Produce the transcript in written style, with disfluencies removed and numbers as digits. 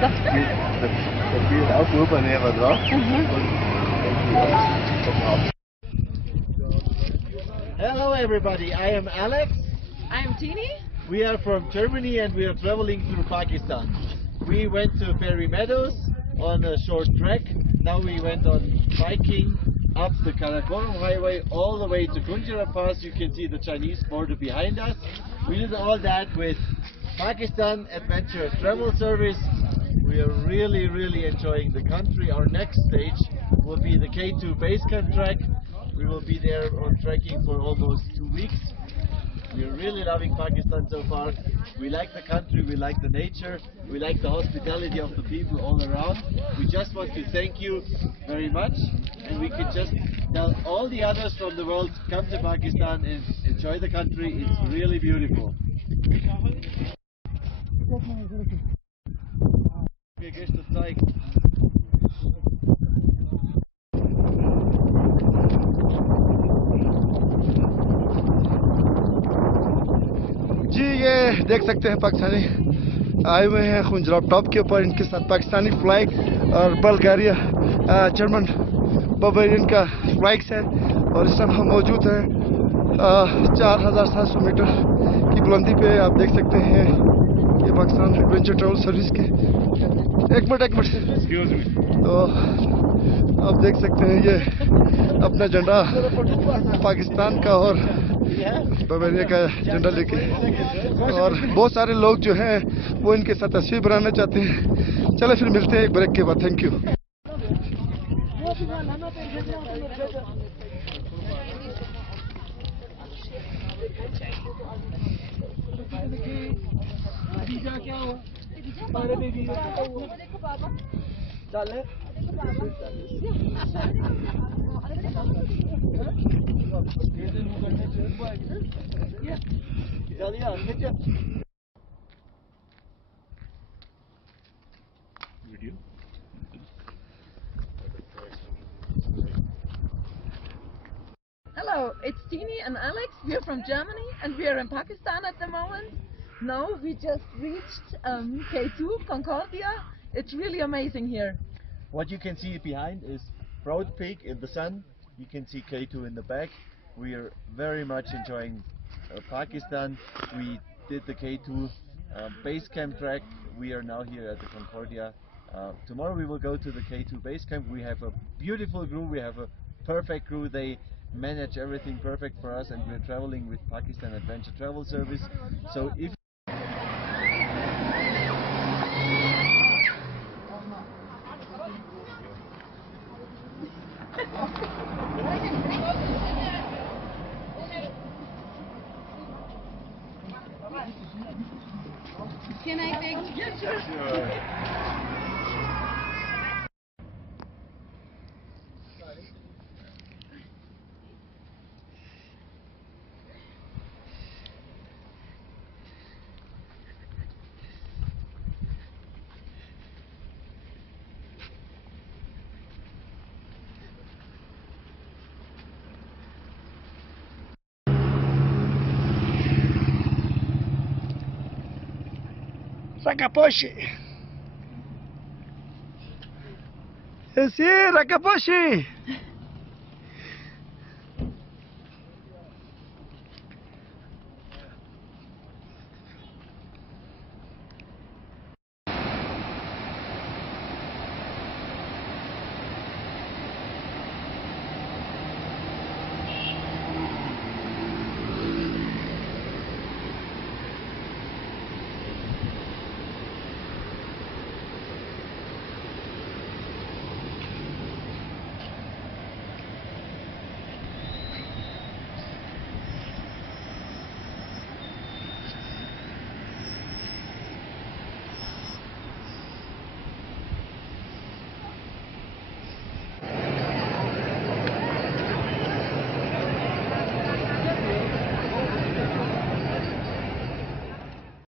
Da spielen auch Urbanehrer drauf. Hello everybody, I am Alex. I am Tini. We are from Germany and we are traveling through Pakistan. We went to Berry Meadows on a short trek. Now we went on biking up the Karakoram highway all the way to Kunjara Pass. You can see the Chinese border behind us. We did all that with Pakistan Adventure Travel Service. We are really enjoying the country. Our next stage will be the K2 base camp trek. We will be there on trekking for almost 2 weeks. We are really loving Pakistan so far. We like the country, we like the nature, we like the hospitality of the people all around. We just want to thank you very much, and we can just tell all the others from the world, come to Pakistan and enjoy the country. It's really beautiful. जी ये देख सकते हैं पाकिस्तानी आए हुए हैं Khunjerab top के ऊपर। इनके साथ पाकिस्तानी फ्लैग और बल्गारिया जर्मन बवेरियन का फ्लैग्स है। और इस समय हम मौजूद हैं 4700 मीटर की बुलंदी पे। आप देख सकते हैं ये पाकिस्तान एडवेंचर ट्रैवल सर्विस के एक मिनट तो आप देख सकते हैं ये अपना झंडा पाकिस्तान का और बवेरिया का झंडा लेके, और बहुत सारे लोग जो हैं वो इनके साथ तस्वीर बनाना चाहते हैं। चलो फिर मिलते हैं एक ब्रेक के बाद। Thank you. Hello, it's Tini and Alex. We are from Germany and we are in Pakistan at the moment. Now we just reached K2, Concordia. It's really amazing here. What you can see behind is Broad Peak in the sun. You can see K2 in the back. We are very much enjoying Pakistan. We did the K2 base camp trek. We are now here at the Concordia. Tomorrow we will go to the K2 base camp. We have a beautiful crew. We have a perfect crew. They manage everything perfect for us, and we're traveling with Pakistan Adventure Travel Service. So if Can I take? Yeah, sure. Rakaposhi. Esse Rakaposhi.